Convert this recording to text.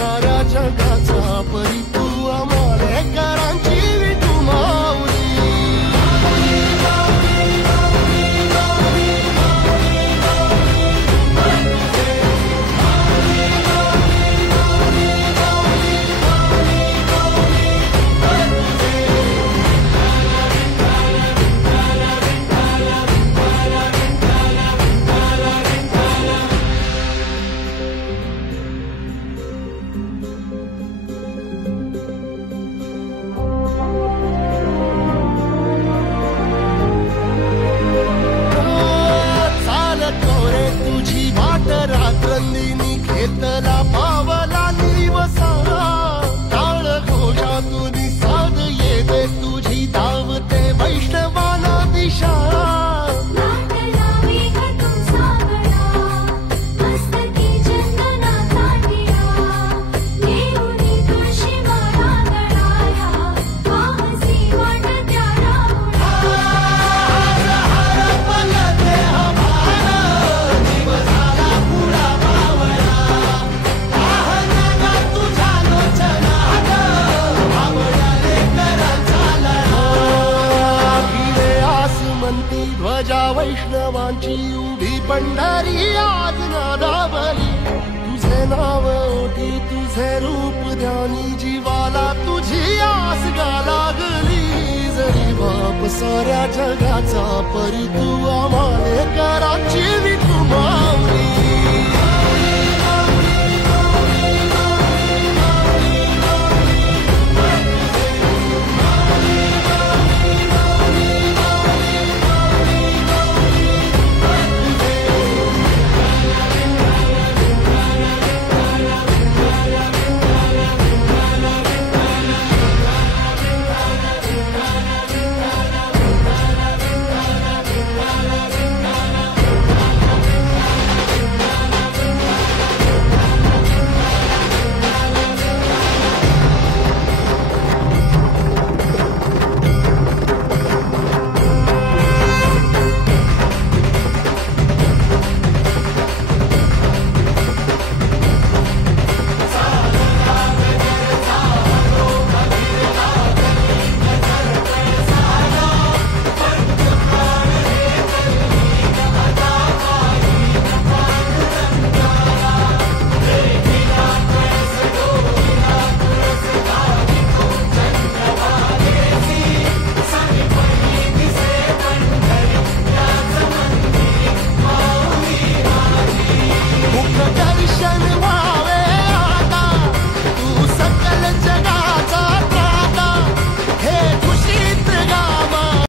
साऱ्या जगाचा परी तू आम्हाले करांची विठू माऊली. रात्रंदिनी घेतला पावला दिवसा टाळ घोषातून साध येते तुझी धावते वैष्णवाला दिशा. ध्वजा वैष्णवांची उभी पंढरी आज नादावली. तुझे नाव ओठी तुझे रूप ध्यानी जीवाला तुझी आस गा लागली. जरी बाप साऱ्या जगाचा परी तू आम्हाले करांची विठू माऊली.